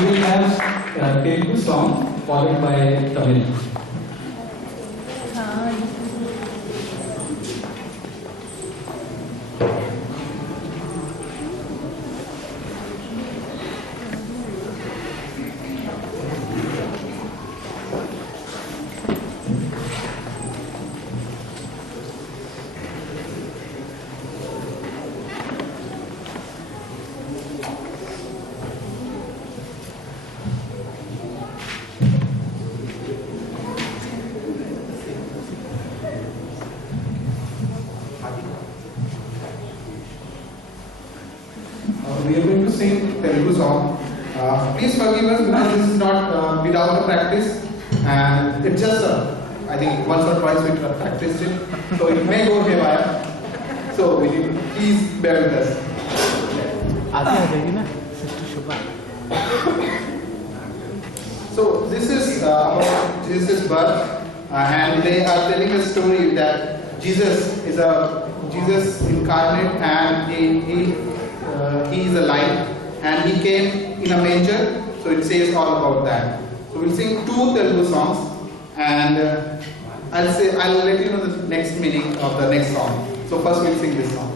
we will have Telugu song followed by Tamil. We are going to sing Telugu song. Please forgive us because this is not without the practice, and it's just I think once or twice we practiced it, so it may go haywire. So please bear with us. So this is about Jesus' birth, and they are telling a story that Jesus incarnate, and he is a light, and he came in a manger. So it says all about that. So we'll sing 2 Telugu songs, and I'll let you know the next meaning of the next song. So first we'll sing this song.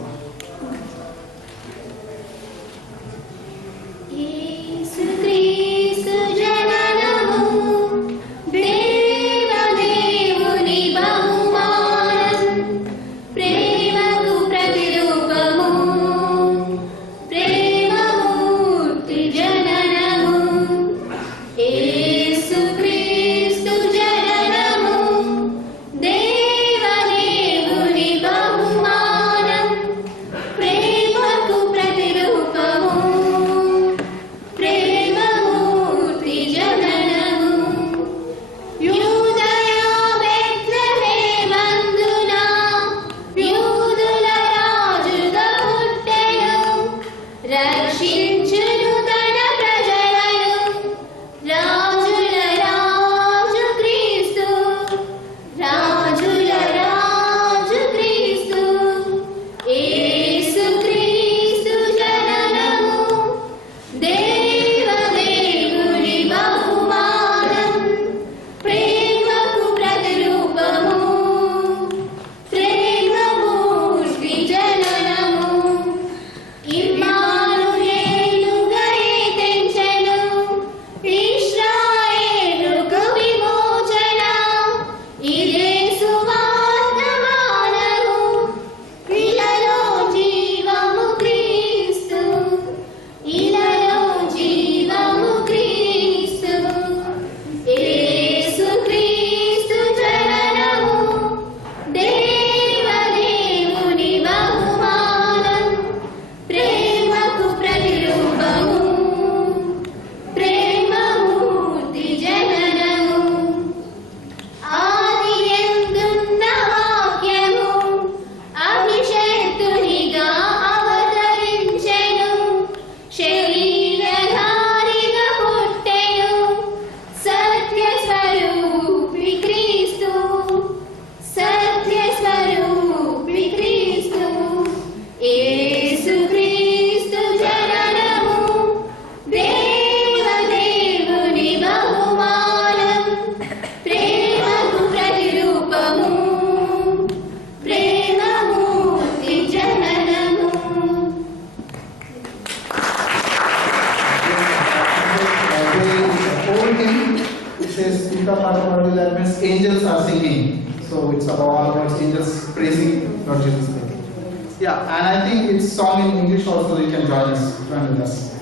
That means angels are singing. So it's about angels praising Lord Jesus Christ. Yeah, and I think it's song in English also. You can join with us.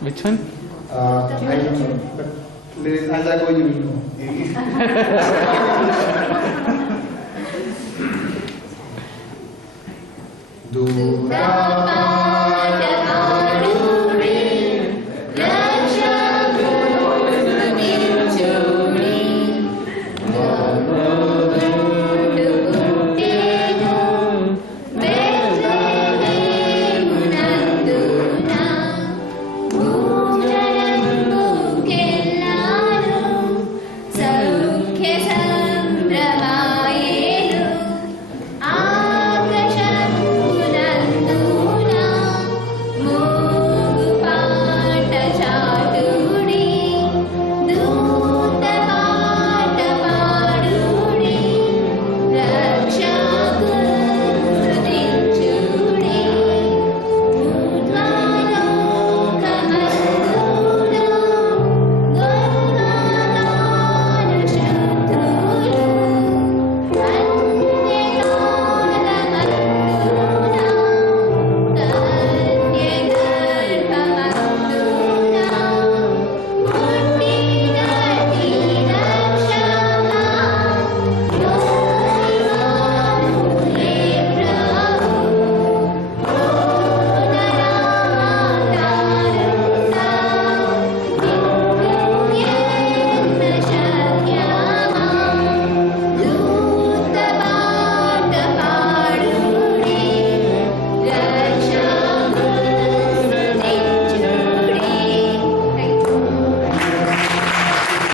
Which one? I don't know, but as I go, you will know. Dura